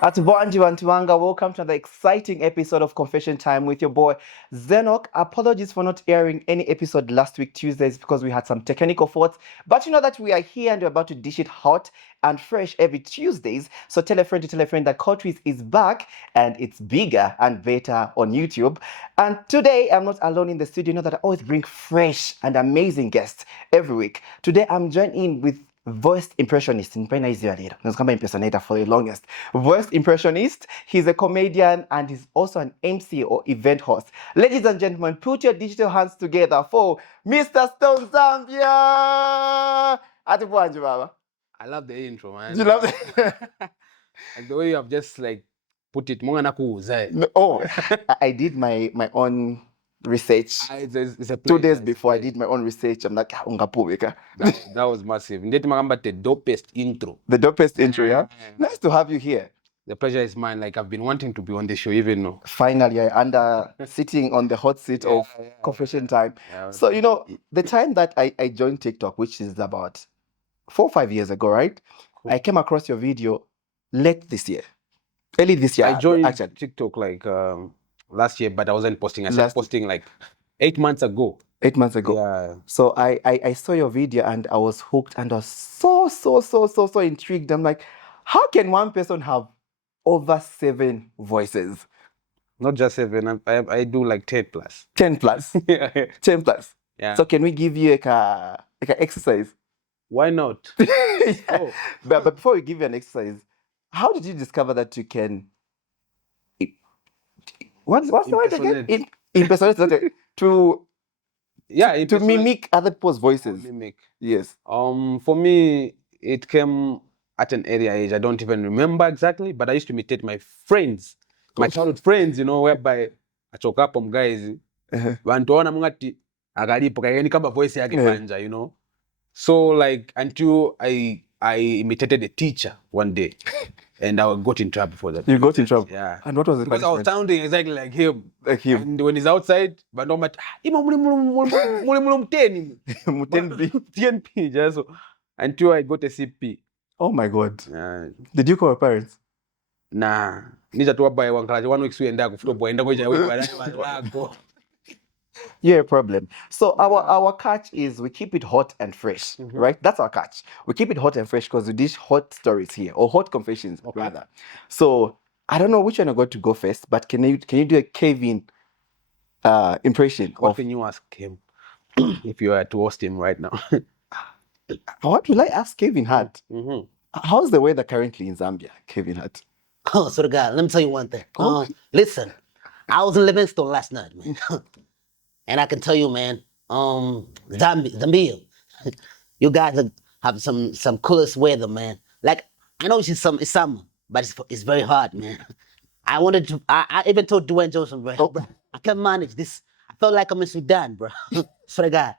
Ativantiwanga, welcome to another exciting episode of Confession Time with your boy Zenok. Apologies for not airing any episode last week Tuesdays because we had some technical faults. But you know that we are here and we're about to dish it hot and fresh every Tuesdays. So tell a friend to tell a friend that COTWIZ is back and it's bigger and better on YouTube. And today I'm not alone in the studio. You know that I always bring fresh and amazing guests every week. Today I'm joined in with voice impressionist nipenda hizi alira kama impersonator for the longest. Voice impressionist, he's a comedian and he's also an MC or event host. Ladies and gentlemen, put your digital hands together for Mrstonezambia. Atibuanje baba. I love the intro, man. Do you love it? Like the way you have just like put it. Oh, I did my own research. It's a 2 days before I did my own research. I'm like, ungapubika. That was massive. The dopest intro. The dopest intro, yeah? Nice to have you here. The pleasure is mine. Like I've been wanting to be on the show, even though. Finally, I sitting on the hot seat of Confession Time. Yeah, so, you know, the time that I joined TikTok, which is about 4 or 5 years ago, right? Cool. I came across your video early this year. I joined TikTok like last year, but I wasn't posting. I started posting like 8 months ago. 8 months ago. Yeah. So I saw your video and I was hooked and I was so intrigued. I'm like, how can one person have over 7 voices? Not just 7. I do like 10 plus. 10 plus. Yeah. 10 plus. Yeah. So can we give you like an exercise? Why not? Yeah. Oh. But before we give you an exercise, how did you discover that you can? What's the word again? Impersonate to mimic other people's voices. Mimic. Yes. For me, it came at an early age. I don't even remember exactly, but I used to imitate my friends, my childhood friends, you know, whereby I choke up on guys. Wantuona mungati agalipo kageni kama voice yake panja, you know. So like until I imitated a teacher one day. And I got in trouble for that. You got in trouble? Yeah. And what was it? Because I was sounding exactly like him. Like him. And when he's outside, but no matter, until I got a CP. Oh my God. Did you call your parents? Nah. Nija tu wabaya wankalaji 1 week suenda kufutobo enda koja Yeah, problem. So our catch is we keep it hot and fresh, right? That's our catch. We keep it hot and fresh because we dish hot stories here, or hot confessions, rather. So I don't know which one I got to go first, but can you do a Kevin impression? What can you ask him if you are to host him right now? What will I ask Kevin Hart? How's the weather currently in Zambia, Kevin Hart? Oh, so God, let me tell you one thing. Listen, I was in Livingstone last night, man. And I can tell you, man, Zambia, you guys have some coolest weather, man. Like, I know it's summer, but it's very hot, man. I even told Dwayne Johnson, bro, I can't manage this. I felt like I'm in Sudan, bro. Swear to God.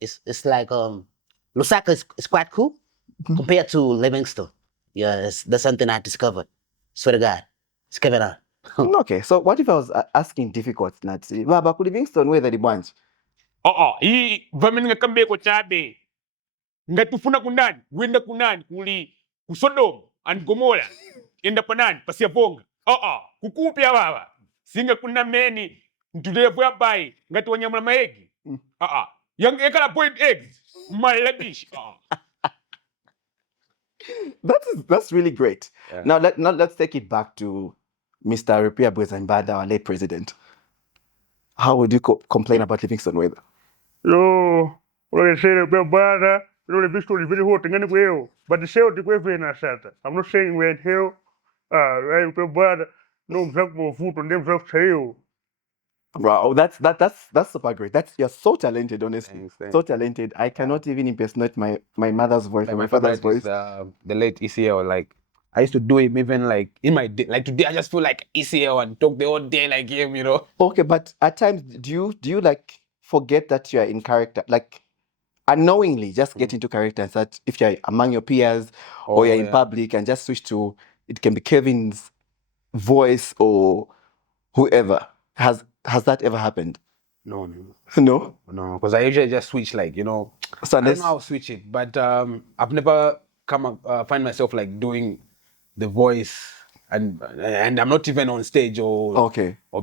It's like, Lusaka is quite cool compared to Livingstone. Yeah, that's something I discovered. Swear to God. It's Kevin on. Okay, so what if I was asking difficult Nati? Baba ku Livingstone weather di bwanji? Hii vamene ngakambeko chabe. Ngatufuna kunani, wenda kunani kuli ku Sodom and Gomora. Enda panani pasiyavonga. Kukupya baba. Singa kuna meni ntulevu ya bai ngati wanyamula maegi. Yang ekala boiled eggs. Malabish. That's really great. Yeah. Now let's take it back to Mr. Rupia Bwezambada, our late president. How would you complain about Livingstone weather? No, what I say about Bada, Livingstone is very hot and well, but the sale is very nice. I'm not saying we're in hell. Right, Bada, no example of food on them tail. Wow, that's super great. You're so talented, honestly. Thanks. So talented. I cannot even impersonate my mother's voice or my father's voice. The late ECL, like I used to do him even like in my day. Like today, I just feel like ECL and talk the whole day like him, you know. Okay, but at times, do you like forget that you are in character, like unknowingly just get into characters that if you're among your peers or you're in public and just switch to it can be Kevin's voice or whoever. Has that ever happened? No. No? No, because I usually just switch like, you know, so I don't know how to switch it, but I've never find myself like doing the voice and I'm not even on stage or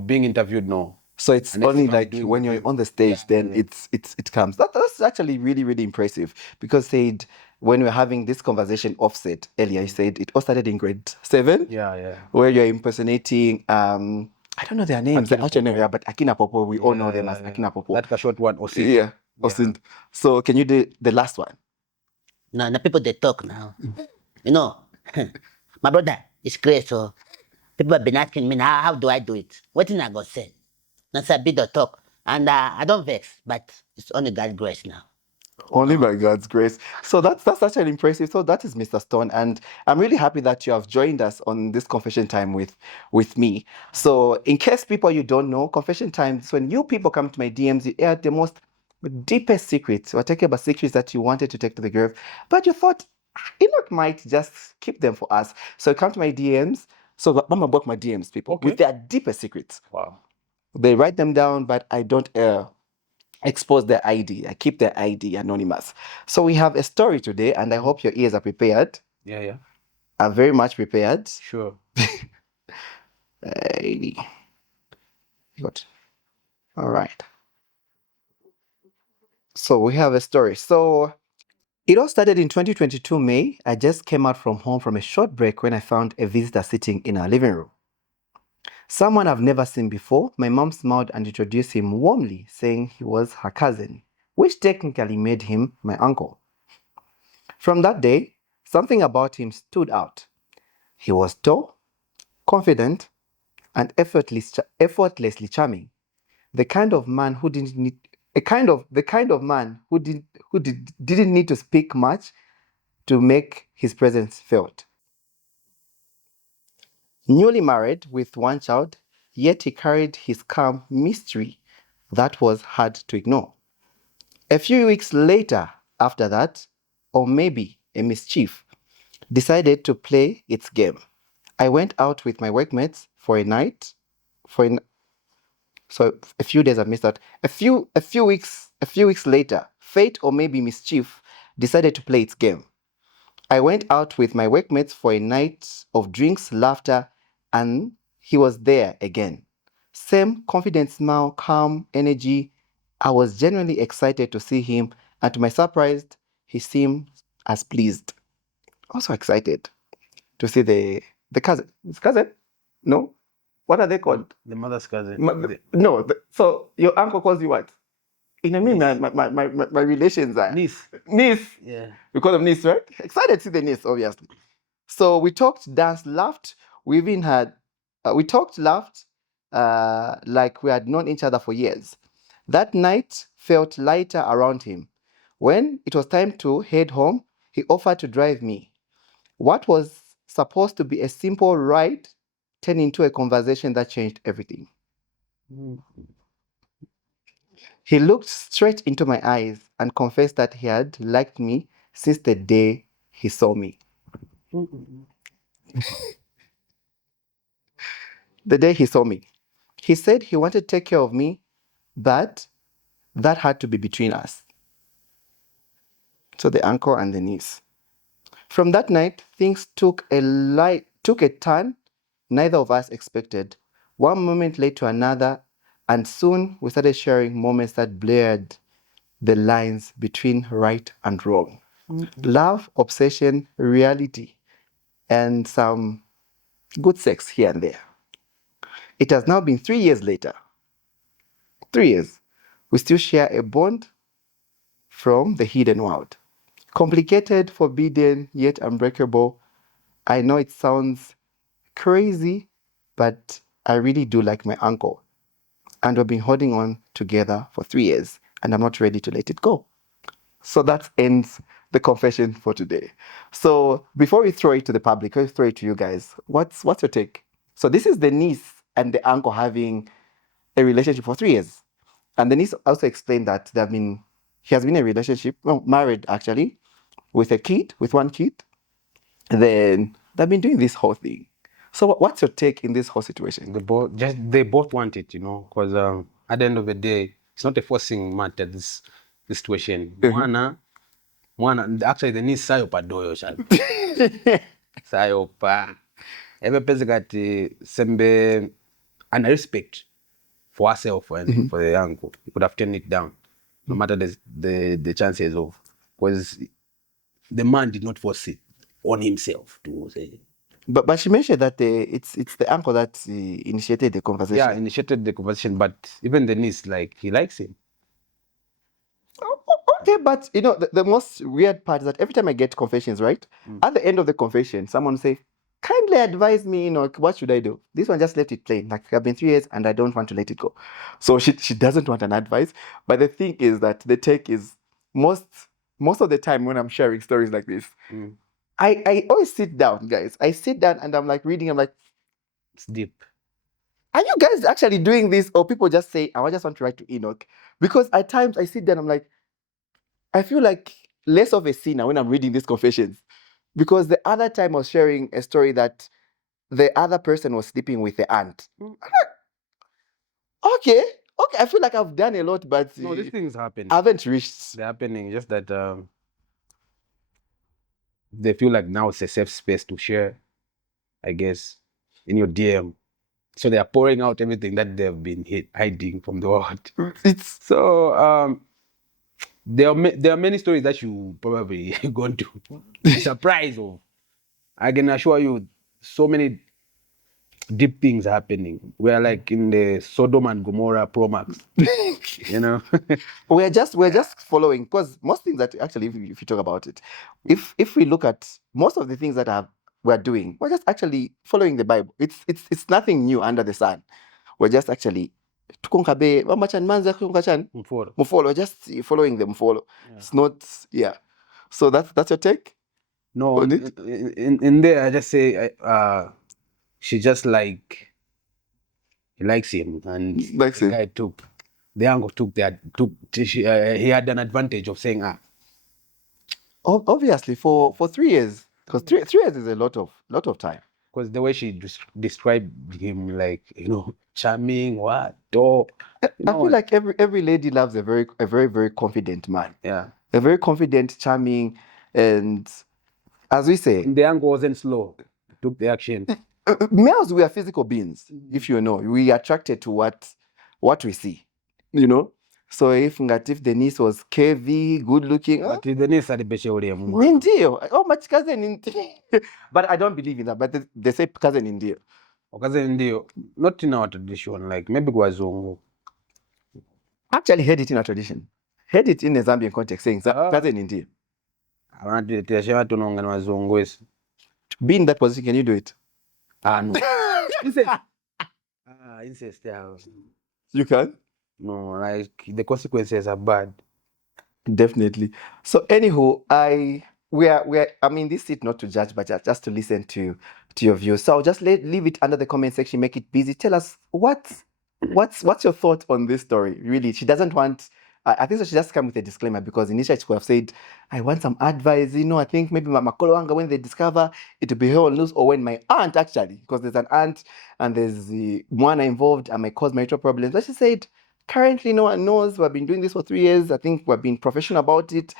being interviewed. No. So it's Unless only I'm like doing when the you're video. on the stage, then it comes. That's actually really, really impressive, because said when we were having this conversation offset earlier, you said it all started in grade 7. Yeah. Where you're impersonating I don't know their names. Akina Actually, Popo. but Akina Popo, we all know them as Akina Popo. That's a short one. Osit. Yeah. Osin. So can you do the last one? Now, the people they talk now. You know, my brother is great, so people have been asking me now, how do I do it? What thing I got said? That's a bit of talk. And I don't vex, but it's only God's grace now. Only by God's grace. So that's actually impressive. So that is Mr. Stone, and I'm really happy that you have joined us on this confession time with me. So in case people you don't know, confession time is when you people come to my DMs, you air the most deepest secrets, or talking about secrets that you wanted to take to the grave, but you thought Enoch might just keep them for us. So come to my DMs. So I'm about my DMs, people, with their deepest secrets. Wow. They write them down, but I don't expose their ID. I keep their ID anonymous. So we have a story today, and I hope your ears are prepared. Yeah. I'm very much prepared. Sure. Good. All right. So we have a story. So it all started in 2022 May. I just came out from home from a short break when I found a visitor sitting in our living room. Someone I've never seen before. My mom smiled and introduced him warmly, saying he was her cousin, which technically made him my uncle. From that day, something about him stood out. He was tall, confident, and effortlessly charming. The kind of man who didn't need didn't need to speak much to make his presence felt. Newly married with one child, yet he carried his calm mystery that was hard to ignore. A few weeks later, after that, or maybe a mischief, decided to play its game. I went out with my workmates for a night, so a few days I missed out. A few weeks later, fate or maybe mischief decided to play its game. I went out with my workmates for a night of drinks, laughter, and he was there again. Same confident smile, calm energy. I was genuinely excited to see him, and to my surprise, he seemed as pleased. Also excited to see the cousin. His cousin? No? What are they called? The mother's cousin. So your uncle calls you what? In my relations are Niece. niece. Yeah. Because of niece, right? Excited to see the niece, obviously. So we talked, danced, laughed. We even had laughed, like we had known each other for years. That night felt lighter around him. When it was time to head home, he offered to drive me. What was supposed to be a simple ride turned into a conversation that changed everything. He looked straight into my eyes and confessed that he had liked me since the day he saw me. The day he saw me. He said he wanted to take care of me, but that had to be between us. So the uncle and the niece. From that night, things took a turn neither of us expected. One moment led to another, and soon we started sharing moments that blurred the lines between right and wrong. Love, obsession, reality, and some good sex here and there. It has now been 3 years later. 3 years. We still share a bond from the hidden world. Complicated, forbidden, yet unbreakable. I know it sounds crazy, but I really do like my uncle. And we've been holding on together for 3 years, and I'm not ready to let it go. So that ends the confession for today. So before we throw it to the public, I'll throw it to you guys. What's your take? So this is the niece and the uncle having a relationship for 3 years. And the niece also explained that he has been in a relationship, married actually, with one kid. Then they've been doing this whole thing. So what's your take in this whole situation? They both want it, because at the end of the day, it's not a forcing matter. This situation. Mwana, actually, the niece sayopa doyo shal. Sayopa. ebepeza kati sembe and respect for herself and for the young, you could have turned it down, no matter the chances of, because the man did not force it on himself to say. But she mentioned that it's the uncle that initiated the conversation. Yeah, initiated the conversation, but even the niece, like, he likes him. Okay, but you know, the most weird part is that every time I get confessions, right? At the end of the confession, someone say, kindly advise me, you know, what should I do? This one just left it plain. Like, I've been 3 years and I don't want to let it go. So she doesn't want an advice. But the thing is that the take is most of the time when I'm sharing stories like this, I always sit down, guys. I sit down and I'm like reading, I'm like, It's deep. are you guys actually doing this? Or people just say, I just want to write to Enoch? Because at times I sit down, I'm like, I feel like less of a sinner when I'm reading these confessions. Because the other time I was sharing a story that the other person was sleeping with the aunt. I'm like, okay, I feel like I've done a lot, but No, these things happen. I haven't reached. They're happening, just that they feel like now it's a safe space to share, I guess, in your DM. So they are pouring out everything that they've been hiding from the world. It's So there are many stories that you probably going to be surprised of. I can assure you, so many deep things happening. We are like in the Sodom and Gomorrah Pro Max, you know. we're just following, because most things that actually, if you talk about it, if we look at most of the things that we're doing, we're just actually following the Bible. It's nothing new under the sun. We're just actually we're just following the mfolo. It's not, yeah. So that's your take? No, On it? in there I just say she just like, he likes him, and Likes the him. guy the uncle he had an advantage of saying Obviously, for 3 years, because 3 years is a lot of time. because the way she described him, like, you know, charming, what, dope. I feel like every lady loves a very very confident man. Yeah. A very confident, charming, and as we say, And the uncle wasn't slow, took the action. males, we are physical beings. If you know, we are attracted to what we see, you know. So if the niece was KV, good looking, But the niece had the Indio. Oh, much cousin in but I don't believe in that. But they say cousin in India. not in our tradition, like maybe Gwazungu. Actually heard it in our tradition. Heard it in a Zambian context saying cousin in India. To be in that position, can you do it? No. Incest, yeah. You can? No, like the consequences are bad. Definitely. So anyhow, I mean, this is not to judge, but just to listen to your views. So I'll just leave it under the comment section, make it busy. Tell us what's your thought on this story. Really, she doesn't want. I think so. She just come with a disclaimer, because initially she could have said, "I want some advice." You know, I think maybe my Makolowanga, when they discover it will be hell news, or when my aunt, actually, because there's an aunt and there's the one involved and may cause marital problems. But she said, currently no one knows. We've been doing this for 3 years. I think we've been professional about it.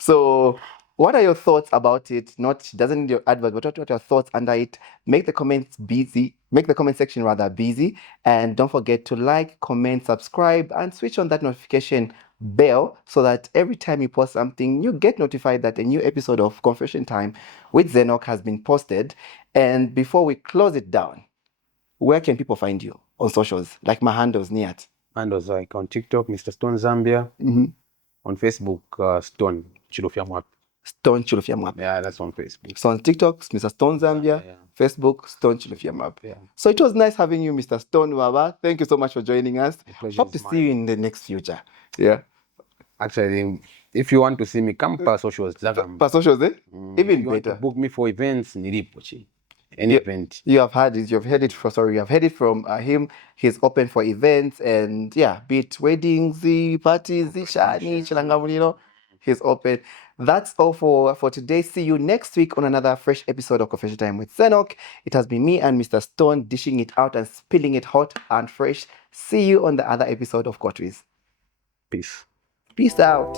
So what are your thoughts about it? Not, she doesn't need your advice, but what are your thoughts under it? Make the comments busy. Make the comment section rather busy. And don't forget to like, comment, subscribe, and switch on that notification bell so that every time you post something, you get notified that a new episode of Confession Time with Zenok has been posted. And before we close it down, where can people find you on socials? Like my handles, Niat. Handles like on TikTok, Mrstonezambia. On Facebook, Stone Chilofia Mwap. Stone Chilofia Map. Yeah, that's on Facebook. So on TikTok, Mr. Stone Zambia. Yeah. Facebook, Stone Chilofia Map. Yeah. So it was nice having you, Mr. Stone Baba. Thank you so much for joining us. pleasure Hope to is see you in the next future. Yeah. Actually, if you want to see me, come per socials. Per socials, eh? Even If you want to better. book me for events, nilipo. Any event. You have heard it. You've heard it from him. He's open for events and be it weddings, the parties, the shani, chilangamu, you know. He's open. That's all for today. See you next week on another fresh episode of Confession Time with Zenok. It has been me and Mr. Stone dishing it out and spilling it hot and fresh. See you on the other episode of COTWIZ. Peace. Peace out.